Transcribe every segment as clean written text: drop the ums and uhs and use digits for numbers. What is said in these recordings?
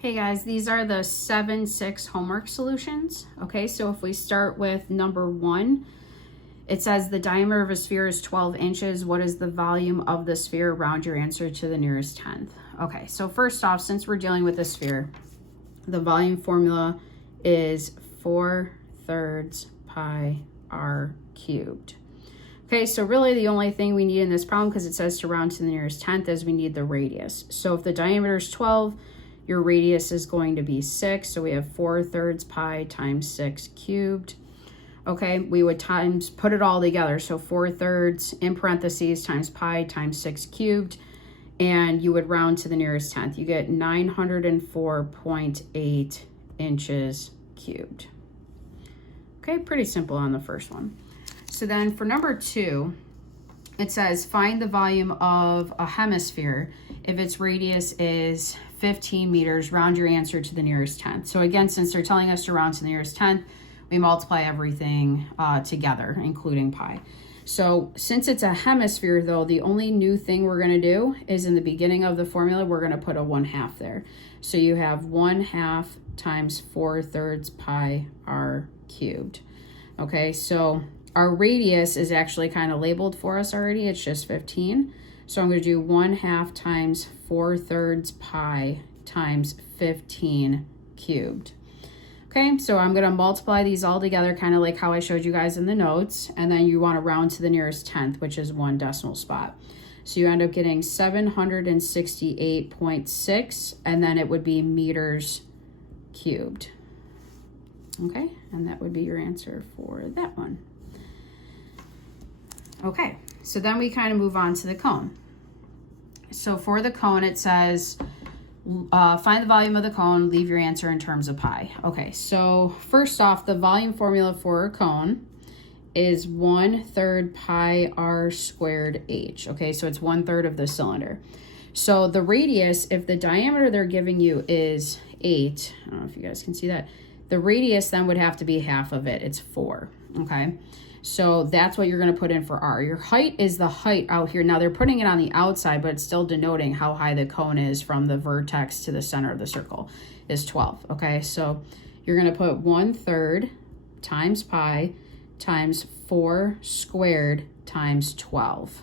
Hey guys, these are the 7-6 homework solutions. Okay, so if we start with number 1, it says the diameter of a sphere is 12 inches. What is the volume of the sphere? Round your answer to the nearest tenth. Okay, so first off, since we're dealing with a sphere, the volume formula is 4/3 pi r cubed. Okay, so really the only thing we need in this problem, because it says to round to the nearest tenth, is we need the radius. So if the diameter is 12, your radius is going to be 6. So we have 4/3 pi times 6 cubed. Okay, we would put it all together. So 4/3 in parentheses times pi times 6 cubed. And you would round to the nearest tenth. You get 904.8 inches cubed. Okay, pretty simple on the first one. So then for number 2, it says find the volume of a hemisphere if its radius is 15 meters. Round your answer to the nearest tenth. So again, since they're telling us to round to the nearest tenth, we multiply everything together, including pi. So since it's a hemisphere though, the only new thing we're gonna do is in the beginning of the formula, we're gonna put a 1/2 there. So you have 1/2 times 4/3 pi r cubed. Okay, so our radius is actually kind of labeled for us already. It's just 15. So I'm going to do 1/2 times 4/3 pi times 15 cubed. Okay, so I'm going to multiply these all together, kind of like how I showed you guys in the notes. And then you want to round to the nearest tenth, which is 1 decimal spot. So you end up getting 768.6, and then it would be meters cubed. Okay, and that would be your answer for that one. Okay, so then we kind of move on to the cone. So for the cone, it says, find the volume of the cone, leave your answer in terms of pi. Okay, so first off, the volume formula for a cone is 1/3 pi r squared h. Okay, so it's 1/3 of the cylinder. So the radius, if the diameter they're giving you is 8, I don't know if you guys can see that, the radius then would have to be half of it. It's 4, okay? So that's what you're going to put in for r. Your height is the height out here. Now they're putting it on the outside, but it's still denoting how high the cone is from the vertex to the center of the circle is 12, okay? So you're going to put 1/3 times pi times 4 squared times 12.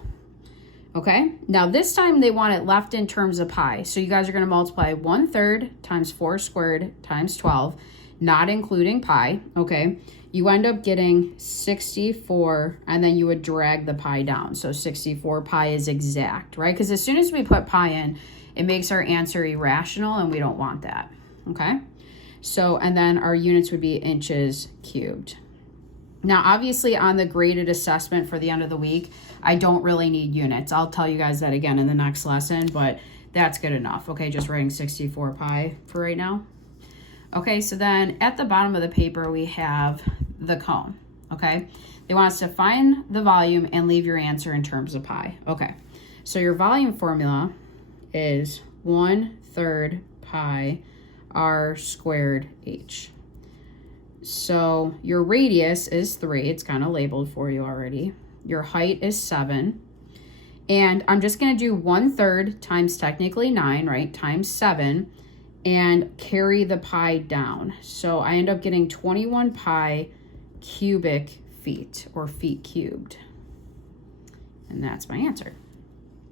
Okay, now this time they want it left in terms of pi. So you guys are going to multiply 1/3 times 4 squared times 12, not including pi, okay? You end up getting 64, and then you would drag the pi down. So 64 pi is exact, right? Because as soon as we put pi in, it makes our answer irrational, and we don't want that, okay? So, and then our units would be inches cubed. Now, obviously on the graded assessment for the end of the week, I don't really need units. I'll tell you guys that again in the next lesson, but that's good enough, okay? Just writing 64 pi for right now. Okay, so then at the bottom of the paper, we have the cone, okay? They want us to find the volume and leave your answer in terms of pi. Okay, so your volume formula is 1/3 pi r squared h. So your radius is 3. It's kind of labeled for you already. Your height is 7. And I'm just going to do 1/3 times technically 9, right, times 7. And carry the pi down. So I end up getting 21 pi cubic feet, or feet cubed. And that's my answer.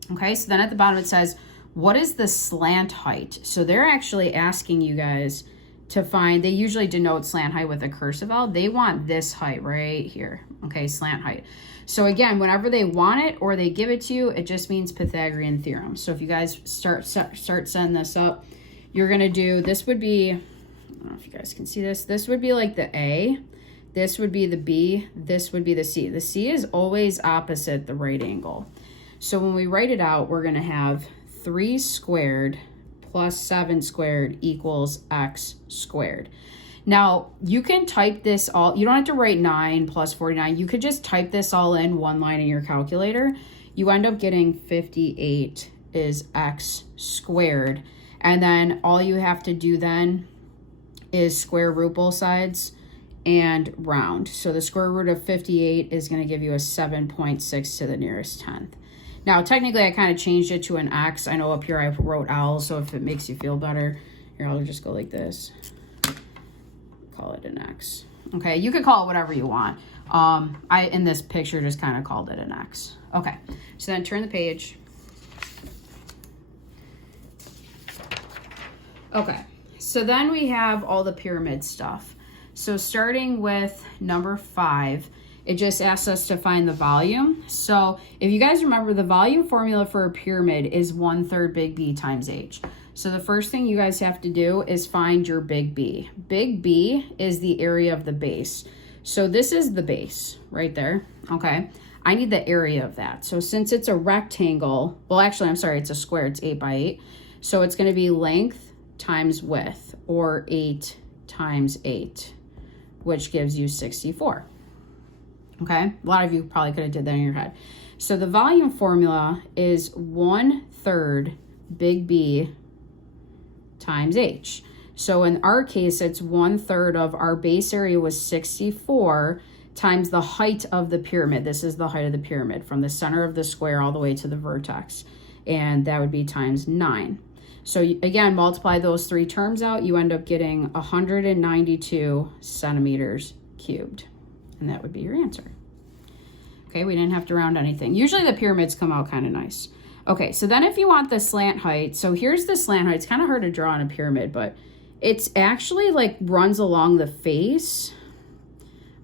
Okay, so then at the bottom it says, what is the slant height? So they're actually asking you guys to find, they usually denote slant height with a cursive L. They want this height right here, okay, slant height. So again, whenever they want it or they give it to you, it just means Pythagorean theorem. So if you guys start setting this up, you're going to do, this would be, I don't know if you guys can see this. This would be like the A. This would be the B. This would be the C. The C is always opposite the right angle. So when we write it out, we're going to have 3 squared plus 7 squared equals x squared. Now, you can type this all, you don't have to write 9 plus 49. You could just type this all in one line in your calculator. You end up getting 58 is x squared. And then all you have to do then is square root both sides and round. So the square root of 58 is going to give you a 7.6 to the nearest tenth. Now, technically, I kind of changed it to an x. I know up here I wrote L, so if it makes you feel better, Here, I'll just go like this. Call it an X. Okay, you could call it whatever you want. I, in this picture, just kind of called it an X. Okay, so then turn the page. Okay, so then we have all the pyramid stuff. So starting with number 5, it just asks us to find the volume. So if you guys remember, the volume formula for a pyramid is 1/3 big B times H. So the first thing you guys have to do is find your big B. Big B is the area of the base. So this is the base right there, okay? I need the area of that. So since it's a rectangle, well, actually, I'm sorry, it's a square, it's 8 by 8. So it's gonna be length times width, or 8 times 8, which gives you 64. Okay, a lot of you probably could have did that in your head. So the volume formula is 1/3 big B times H. So in our case, it's 1/3 of our base area was 64 times the height of the pyramid. This is the height of the pyramid from the center of the square all the way to the vertex. And that would be times 9. So again, multiply those 3 terms out, you end up getting 192 centimeters cubed. And that would be your answer. Okay, we didn't have to round anything. Usually the pyramids come out kind of nice. Okay, so then if you want the slant height, so here's the slant height. It's kind of hard to draw on a pyramid, but it's actually like runs along the face.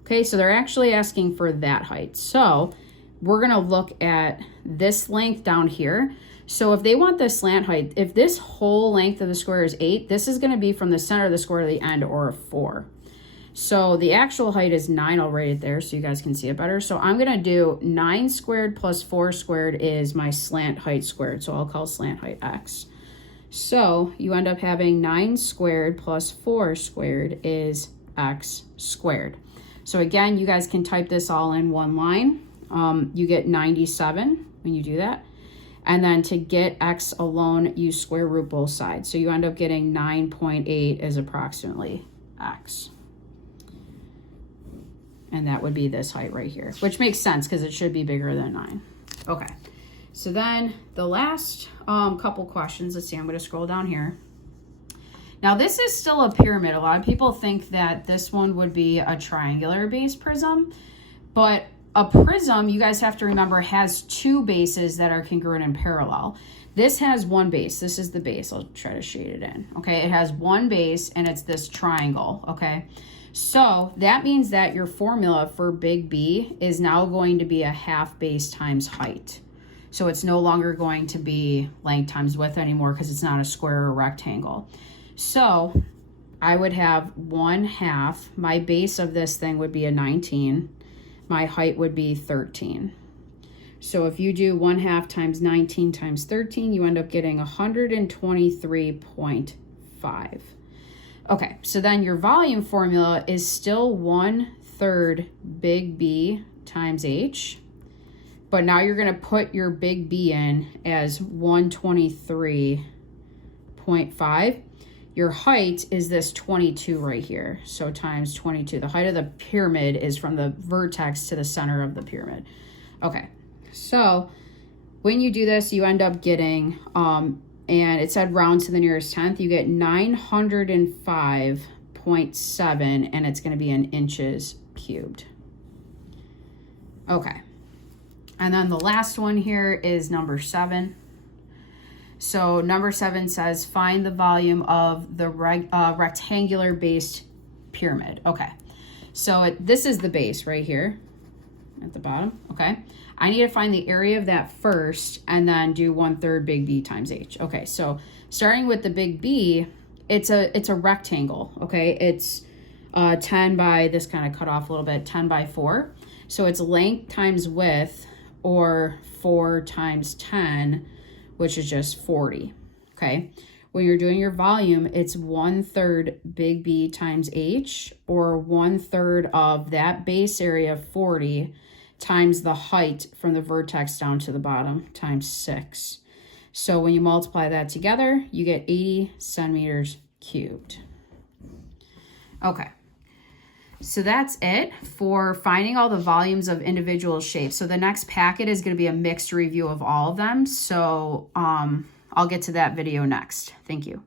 Okay, so they're actually asking for that height. So we're gonna look at this length down here. So if they want the slant height, if this whole length of the square is 8, this is gonna be from the center of the square to the end, or a 4. So the actual height is 9 already there, so you guys can see it better. So I'm gonna do 9 squared plus 4 squared is my slant height squared. So I'll call slant height X. So you end up having 9 squared plus 4 squared is X squared. So again, you guys can type this all in one line. You get 97 when you do that. And then to get X alone, you square root both sides. So you end up getting 9.8 is approximately X. And that would be this height right here, which makes sense because it should be bigger than 9. Okay, so then the last couple questions, let's see, I'm gonna scroll down here. Now this is still a pyramid. A lot of people think that this one would be a triangular base prism, but a prism, you guys have to remember, has 2 bases that are congruent and parallel. This has one base. This is the base. I'll try to shade it in. Okay, it has one base and it's this triangle, okay? So that means that your formula for big B is now going to be a half base times height. So it's no longer going to be length times width anymore because it's not a square or a rectangle. So I would have 1/2. My base of this thing would be a 19. My height would be 13. So if you do 1/2 times 19 times 13, you end up getting 123.5. Okay, so then your volume formula is still 1/3 big B times H, but now you're gonna put your big B in as 123.5. Your height is this 22 right here, so times 22. The height of the pyramid is from the vertex to the center of the pyramid. Okay, so when you do this, you end up getting, and it said round to the nearest 10th, you get 905.7, and it's gonna be in inches cubed. Okay, and then the last one here is number 7. So number 7 says, find the volume of the rectangular based pyramid. Okay, so this is the base right here at the bottom, okay? I need to find the area of that first and then do 1/3 big B times H. Okay, so starting with the big B, it's a rectangle, okay? It's 10 by, this kind of cut off a little bit, 10 by 4. So it's length times width, or 4 times 10, which is just 40, okay? When you're doing your volume, it's 1/3 big B times H, or 1/3 of that base area of 40 times the height from the vertex down to the bottom times 6. So when you multiply that together, you get 80 centimeters cubed. Okay. So that's it for finding all the volumes of individual shapes. So the next packet is going to be a mixed review of all of them. So I'll get to that video next. Thank you.